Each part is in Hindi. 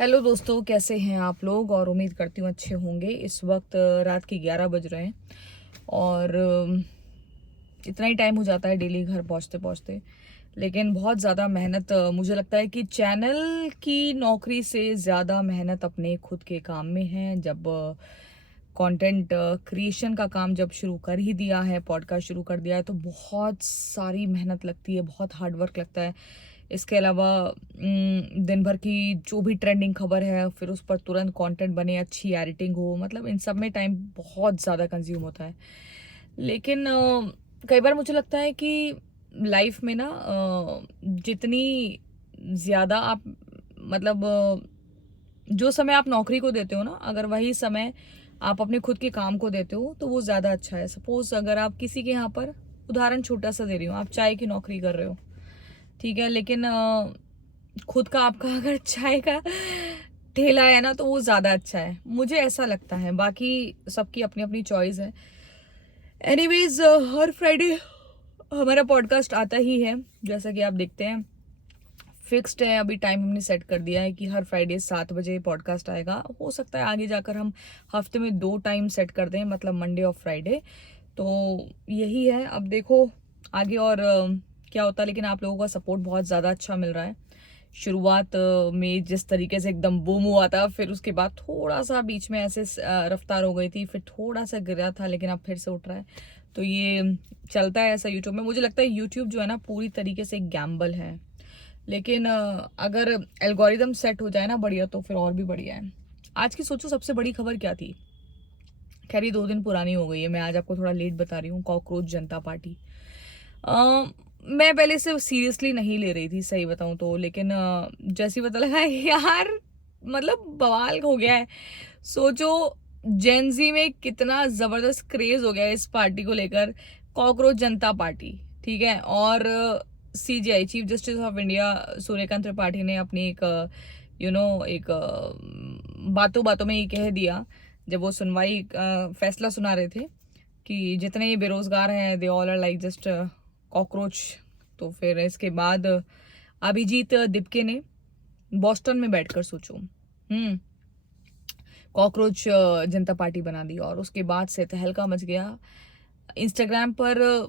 हेलो दोस्तों, कैसे हैं आप लोग। और उम्मीद करती हूँ अच्छे होंगे। इस वक्त रात के 11 बज रहे हैं और इतना ही टाइम हो जाता है डेली घर पहुँचते पहुँचते। लेकिन बहुत ज़्यादा मेहनत मुझे लगता है कि चैनल की नौकरी से ज़्यादा मेहनत अपने खुद के काम में है। जब कंटेंट क्रिएशन का काम जब शुरू कर ही दिया है, पॉडकास्ट शुरू कर दिया है, तो बहुत सारी मेहनत लगती है, बहुत हार्ड वर्क लगता है। इसके अलावा दिन भर की जो भी ट्रेंडिंग खबर है फिर उस पर तुरंत कंटेंट बने, अच्छी एडिटिंग हो, मतलब इन सब में टाइम बहुत ज़्यादा कंज्यूम होता है। लेकिन कई बार मुझे लगता है कि लाइफ में ना जितनी ज़्यादा आप मतलब जो समय आप नौकरी को देते हो ना, अगर वही समय आप अपने खुद के काम को देते हो तो वो ज़्यादा अच्छा है। सपोज अगर आप किसी के यहाँ पर, उदाहरण छोटा सा दे रही हूँ, आप चाय की नौकरी कर रहे हो, ठीक है, लेकिन खुद का आपका अगर चाय का ठेला है ना तो वो ज़्यादा अच्छा है, मुझे ऐसा लगता है। बाकी सबकी अपनी अपनी चॉइस है। एनीवेज, हर फ्राइडे हमारा पॉडकास्ट आता ही है, जैसा कि आप देखते हैं। फिक्स्ड है, अभी टाइम हमने सेट कर दिया है कि हर फ्राइडे 7 बजे पॉडकास्ट आएगा। हो सकता है आगे जाकर हम हफ्ते में 2 टाइम सेट कर दें, मतलब मंडे और फ्राइडे। तो यही है, अब देखो आगे और क्या होता है। लेकिन आप लोगों का सपोर्ट बहुत ज़्यादा अच्छा मिल रहा है। शुरुआत में जिस तरीके से एकदम बूम हुआ था, फिर उसके बाद थोड़ा सा बीच में ऐसे रफ्तार हो गई थी, फिर थोड़ा सा गिरा था, लेकिन अब फिर से उठ रहा है। तो ये चलता है ऐसा यूट्यूब में। मुझे लगता है यूट्यूब जो है ना, पूरी तरीके से एक गैम्बल है। लेकिन अगर एल्गोरिदम सेट हो जाए ना बढ़िया, तो फिर और भी बढ़िया है। आज की सोचो सबसे बड़ी खबर क्या थी। खैर ये 2 दिन पुरानी हो गई है, मैं आज आपको थोड़ा लेट बता रही हूँ। कॉकरोच जनता पार्टी। मैं पहले से सीरियसली नहीं ले रही थी, सही बताऊं तो। लेकिन जैसे ही पता लगा यार, मतलब बवाल हो गया है। सोचो जेनजी में कितना जबरदस्त क्रेज हो गया है इस पार्टी को लेकर। कॉकरोच जनता पार्टी, ठीक है। और CGI, chief justice of India, Suryakant Tripathi ने अपनी एक एक बातों बातों में ये कह दिया, जब वो सुनवाई फैसला सुना रहे थे, कि जितने ये बेरोजगार हैं they all are like just cockroach. तो फिर इसके बाद अभिजीत दिपके ने बॉस्टन में बैठकर, सोचो, कॉकरोच जनता पार्टी बना दी। और उसके बाद से तहलका मच गया इंस्टाग्राम पर।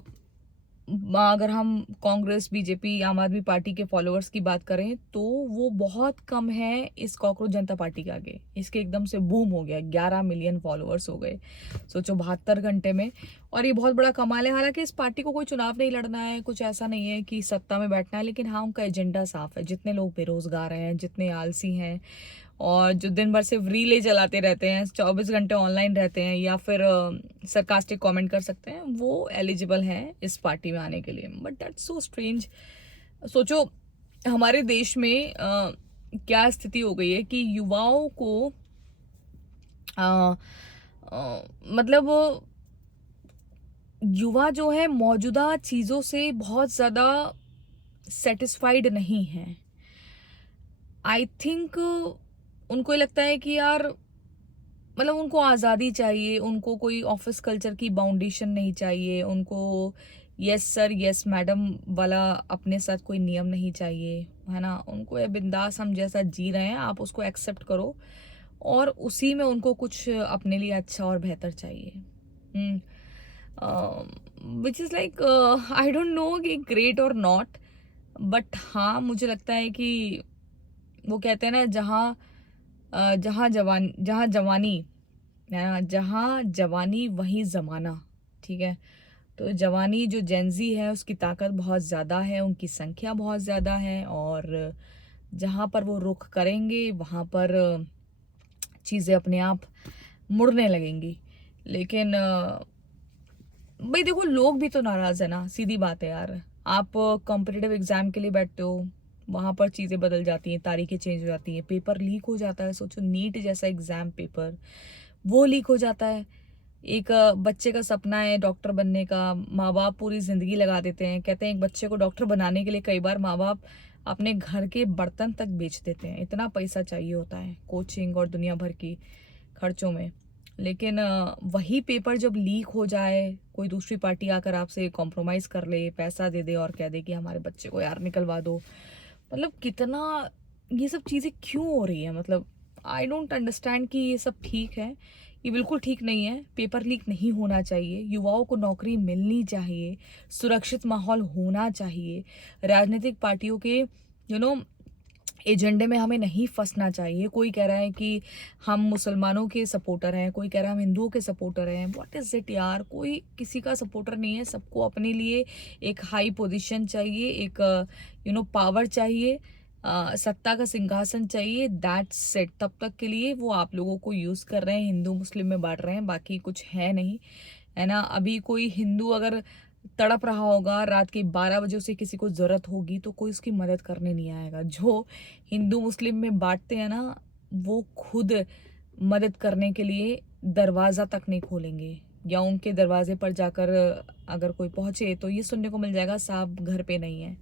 अगर हम कांग्रेस, बीजेपी, आम आदमी पार्टी के फॉलोअर्स की बात करें तो वो बहुत कम है इस कॉकरोच जनता पार्टी के आगे। इसके एकदम से बूम हो गया, 11 मिलियन फॉलोअर्स हो गए, सोचो 72 घंटे में। और ये बहुत बड़ा कमाल है। हालांकि इस पार्टी को कोई चुनाव नहीं लड़ना है, कुछ ऐसा नहीं है कि सत्ता में बैठना है, लेकिन हाँ, उनका एजेंडा साफ है। जितने लोग बेरोजगार हैं, जितने आलसी हैं, और जो दिन भर सिर्फ रीलें चलाते रहते हैं, 24 घंटे ऑनलाइन रहते हैं, या फिर सरकास्टिक कमेंट कर सकते हैं, वो एलिजिबल हैं इस पार्टी में आने के लिए। But that's so strange. सोचो हमारे देश में क्या स्थिति हो गई है कि युवाओं को अ, मतलब युवा जो है मौजूदा चीज़ों से बहुत ज़्यादा सेटिस्फाइड नहीं है। आई थिंक उनको ये लगता है कि यार, मतलब उनको आज़ादी चाहिए, उनको कोई ऑफिस कल्चर की बाउंडेशन नहीं चाहिए, उनको यस सर यस मैडम वाला अपने साथ कोई नियम नहीं चाहिए, है ना। उनको ये बिंदास हम जैसा जी रहे हैं आप उसको एक्सेप्ट करो, और उसी में उनको कुछ अपने लिए अच्छा और बेहतर चाहिए। Which is like, I don't know कि ग्रेट और नॉट, बट हाँ मुझे लगता है कि वो कहते हैं ना, जहाँ जवानी है ना, जहाँ जवानी वहीं जमाना, ठीक है। तो जवानी जो जेंजी है उसकी ताकत बहुत ज़्यादा है, उनकी संख्या बहुत ज़्यादा है, और जहाँ पर वो रुख करेंगे वहाँ पर चीज़ें अपने आप मुड़ने लगेंगी। लेकिन भाई देखो, लोग भी तो नाराज़ है ना, सीधी बात है यार। आप कॉम्पिटिटिव एग्जाम के लिए बैठते हो, वहाँ पर चीज़ें बदल जाती हैं, तारीखें चेंज हो जाती हैं, पेपर लीक हो जाता है। सोचो नीट जैसा एग्जाम पेपर वो लीक हो जाता है। एक बच्चे का सपना है डॉक्टर बनने का, माँ बाप पूरी जिंदगी लगा देते हैं। कहते हैं एक बच्चे को डॉक्टर बनाने के लिए कई बार माँ बाप अपने घर के बर्तन तक बेच देते हैं, इतना पैसा चाहिए होता है कोचिंग और दुनिया भर की खर्चों में। लेकिन वही पेपर जब लीक हो जाए, कोई दूसरी पार्टी आकर आपसे कॉम्प्रोमाइज़ कर ले, पैसा दे दे और कह दे कि हमारे बच्चे को यार निकलवा दो, मतलब कितना ये सब चीज़ें क्यों हो रही है, मतलब आई डोंट अंडरस्टैंड कि ये सब ठीक है, ये बिल्कुल ठीक नहीं है। पेपर लीक नहीं होना चाहिए, युवाओं को नौकरी मिलनी चाहिए, सुरक्षित माहौल होना चाहिए, राजनीतिक पार्टियों के एजेंडे में हमें नहीं फंसना चाहिए। कोई कह रहा है कि हम मुसलमानों के सपोर्टर हैं, कोई कह रहा है हम हिंदुओं के सपोर्टर हैं। व्हाट इज़ इट यार, कोई किसी का सपोर्टर नहीं है। सबको अपने लिए एक हाई पोजीशन चाहिए, एक पावर चाहिए, सत्ता का सिंहासन चाहिए, दैट्स इट। तब तक के लिए वो आप लोगों को यूज़ कर रहे हैं, हिंदू मुस्लिम में बांट रहे हैं, बाकी कुछ है नहीं, है ना। अभी कोई हिंदू अगर तड़प रहा होगा, रात के 12 बजे उसे किसी को ज़रूरत होगी, तो कोई उसकी मदद करने नहीं आएगा। जो हिंदू मुस्लिम में बांटते हैं ना, वो खुद मदद करने के लिए दरवाज़ा तक नहीं खोलेंगे, या उनके दरवाजे पर जाकर अगर कोई पहुंचे तो ये सुनने को मिल जाएगा साहब घर पे नहीं है।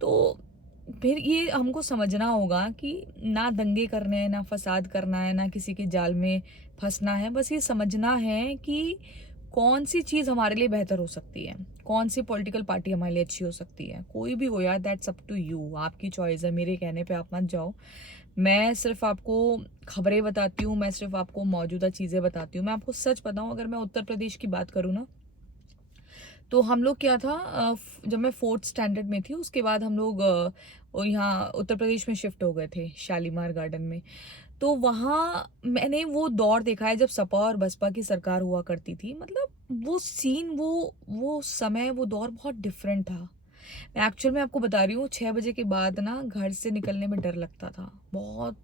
तो फिर ये हमको समझना होगा कि ना दंगे करने हैं, ना फसाद करना है, ना किसी के जाल में फंसना है। बस ये समझना है कि कौन सी चीज़ हमारे लिए बेहतर हो सकती है, कौन सी पॉलिटिकल पार्टी हमारे लिए अच्छी हो सकती है। कोई भी हो यार, दैट्स अप टू यू, आपकी चॉइस है, मेरे कहने पे आप मत जाओ। मैं सिर्फ आपको खबरें बताती हूँ, मैं सिर्फ आपको मौजूदा चीज़ें बताती हूँ। मैं आपको सच बताऊँ, अगर मैं उत्तर प्रदेश की बात करूँ ना, तो हम लोग क्या था, जब मैं 4th स्टैंडर्ड में थी, उसके बाद हम लोग यहाँ उत्तर प्रदेश में शिफ्ट हो गए थे, शालीमार गार्डन में। तो वहाँ मैंने वो दौर देखा है जब सपा और बसपा की सरकार हुआ करती थी। मतलब वो सीन, वो समय, वो दौर बहुत डिफरेंट था। मैं एक्चुअल में आपको बता रही हूँ, 6 बजे के बाद ना घर से निकलने में डर लगता था बहुत।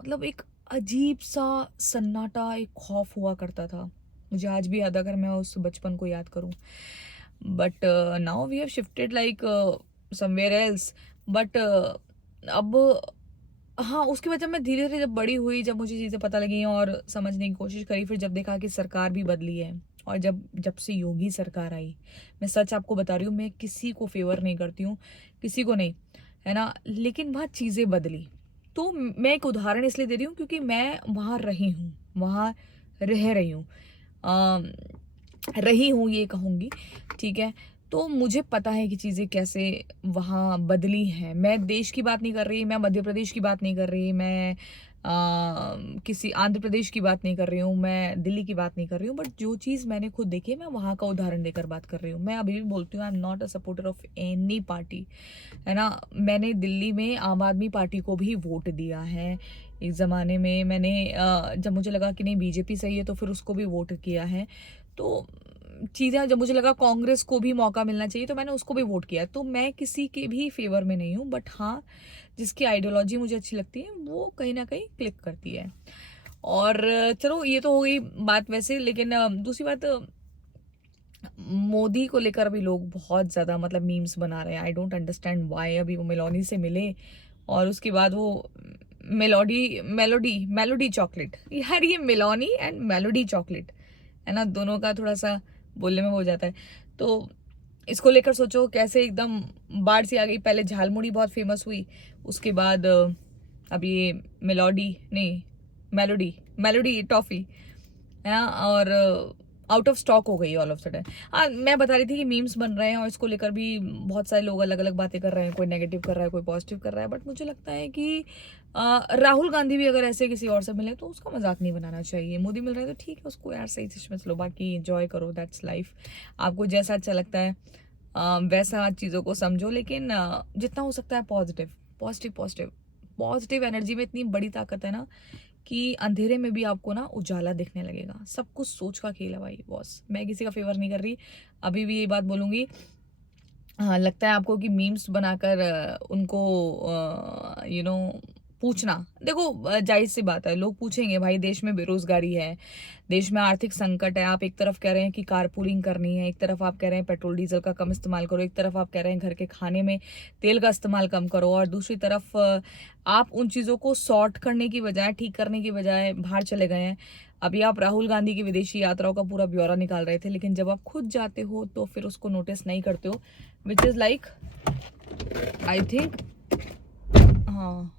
मतलब एक अजीब सा सन्नाटा, एक खौफ हुआ करता था। मुझे आज भी याद, अगर मैं उस बचपन को याद करूँ। But now we have shifted like somewhere else. But अब हाँ, उसके बाद जब मैं धीरे-धीरे जब बड़ी हुई, जब मुझे चीज़ें पता लगी और समझने की कोशिश करी, फिर जब देखा कि सरकार भी बदली है, और जब जब से योगी सरकार आई, मैं सच आपको बता रही हूँ, मैं किसी को फ़ेवर नहीं करती हूँ, किसी को नहीं, है ना? लेकिन वहाँ चीज़ें बदली। तो मैं एक उदाहरण इसलिए दे रही हूँ क्योंकि मैं वहाँ रही हूँ, वहाँ रह रही हूँ। रही हूँ ये कहूँगी, ठीक है? तो मुझे पता है कि चीज़ें कैसे वहाँ बदली हैं। मैं देश की बात नहीं कर रही, मैं मध्य प्रदेश की बात नहीं कर रही, मैं किसी आंध्र प्रदेश की बात नहीं कर रही हूँ, मैं दिल्ली की बात नहीं कर रही हूँ, बट जो चीज़ मैंने खुद देखी है, मैं वहाँ का उदाहरण देकर बात कर रही हूँ। मैं अभी भी बोलती हूँ, I am not a supporter of any party, है ना? मैंने दिल्ली में आम आदमी पार्टी को भी वोट दिया है। एक ज़माने में मैंने जब मुझे लगा कि नहीं बीजेपी सही है, तो फिर उसको भी वोट किया है। तो चीज़ें जब मुझे लगा कांग्रेस को भी मौका मिलना चाहिए, तो मैंने उसको भी वोट किया। तो मैं किसी के भी फेवर में नहीं हूँ, बट हाँ, जिसकी आइडियोलॉजी मुझे अच्छी लगती है, वो कहीं ना कहीं क्लिक करती है। और चलो, ये तो हो गई बात वैसे। लेकिन दूसरी बात, मोदी को लेकर अभी लोग बहुत ज़्यादा मतलब मीम्स बना रहे हैं। I don't understand why. अभी वो मेलोनी से मिले, और उसके बाद वो मेलोडी चॉकलेट, यार ये मेलोनी एंड मेलोडी चॉकलेट, है ना, दोनों का थोड़ा सा बोलने में हो जाता है। तो इसको लेकर सोचो कैसे एकदम बाढ़ सी आ गई। पहले झालमुड़ी बहुत फेमस हुई, उसके बाद अब ये मेलोडी नहीं, मेलोडी मेलोडी टॉफी, है ना, और आउट ऑफ स्टॉक हो गई ऑल ऑफ सडन। हाँ, मैं बता रही थी कि मीम्स बन रहे हैं, और इसको लेकर भी बहुत सारे लोग अलग अलग बातें कर रहे हैं। कोई नेगेटिव कर रहा है, कोई पॉजिटिव कर रहा है, बट मुझे लगता है कि राहुल गांधी भी अगर ऐसे किसी और से मिले तो उसका मजाक नहीं बनाना चाहिए। मोदी मिल रहे हैं तो ठीक है, उसको यार सही चश्मे से लो, बाकी एंजॉय करो, दैट्स लाइफ। आपको जैसा अच्छा लगता है वैसा चीज़ों को समझो, लेकिन जितना हो सकता है positive positive positive positive energy में इतनी बड़ी ताकत है ना, कि अंधेरे में भी आपको ना उजाला दिखने लगेगा। सब कुछ सोच का खेल है भाई बॉस। मैं किसी का फेवर नहीं कर रही, अभी भी ये बात बोलूंगी। हाँ, लगता है आपको कि मीम्स बनाकर उनको पूछना, देखो जायज सी बात है, लोग पूछेंगे भाई, देश में बेरोजगारी है, देश में आर्थिक संकट है। आप एक तरफ कह रहे हैं कि कारपूलिंग करनी है, एक तरफ आप कह रहे हैं पेट्रोल डीजल का कम इस्तेमाल करो, एक तरफ आप कह रहे हैं घर के खाने में तेल का इस्तेमाल कम करो, और दूसरी तरफ आप उन चीज़ों को सॉर्ट करने की बजाय, ठीक करने की बजाय बाहर चले गए हैं। अभी आप राहुल गांधी की विदेशी यात्राओं का पूरा ब्यौरा निकाल रहे थे, लेकिन जब आप खुद जाते हो तो फिर उसको नोटिस नहीं करते हो, which is like, I think, हाँ,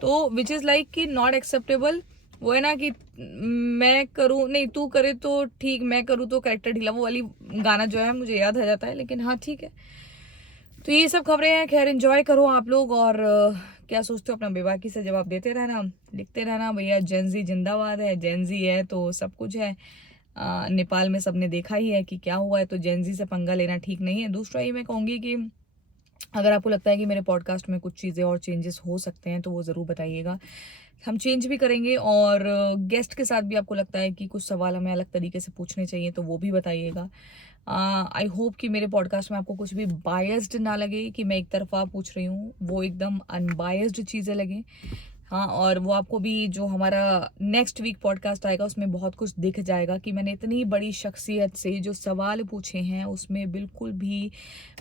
तो विच इज़ लाइक कि नॉट एक्सेप्टेबल। वो है ना कि मैं करूँ नहीं तू करे तो ठीक, मैं करूँ तो कैरेक्टर ढीला, वो वाली गाना जो है मुझे याद आ जाता है। लेकिन हाँ ठीक है, तो ये सब खबरें हैं। खैर एंजॉय करो आप लोग, और क्या सोचते हो अपना बेबाकी से जवाब देते रहना, लिखते रहना। भैया जेनजी जिंदाबाद है, जेनजी है तो सब कुछ है। नेपाल में सबने देखा ही है कि क्या हुआ है, तो जेनजी से पंगा लेना ठीक नहीं है। दूसरा ये मैं कहूँगी कि अगर आपको लगता है कि मेरे पॉडकास्ट में कुछ चीज़ें और चेंजेस हो सकते हैं तो वो ज़रूर बताइएगा, हम चेंज भी करेंगे। और गेस्ट के साथ भी आपको लगता है कि कुछ सवाल हमें अलग तरीके से पूछने चाहिए तो वो भी बताइएगा। आई होप कि मेरे पॉडकास्ट में आपको कुछ भी बायस्ड ना लगे कि मैं एक तरफा पूछ रही हूँ, वो एकदम अनबायस्ड चीज़ें लगे। हाँ, और वो आपको भी जो हमारा नेक्स्ट वीक पॉडकास्ट आएगा उसमें बहुत कुछ दिख जाएगा कि मैंने इतनी बड़ी शख्सियत से जो सवाल पूछे हैं उसमें बिल्कुल भी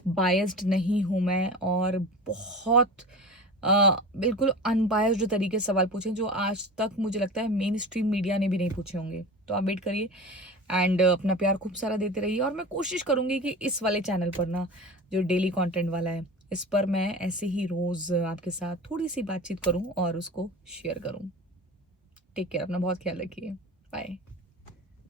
बायस्ड नहीं हूँ मैं, और बहुत बिल्कुल अनबायस्ड तरीके से सवाल पूछे जो आज तक मुझे लगता है मेन स्ट्रीम मीडिया ने भी नहीं पूछे होंगे। तो आप वेट करिए एंड अपना प्यार खूब सारा देते रहिए। और मैं कोशिश करूँगी कि इस वाले चैनल पर ना, जो डेली कंटेंट वाला है, इस पर मैं ऐसे ही रोज़ आपके साथ थोड़ी सी बातचीत करूँ और उसको शेयर करूँ। टेक केयर, अपना बहुत ख्याल रखिए। बाय।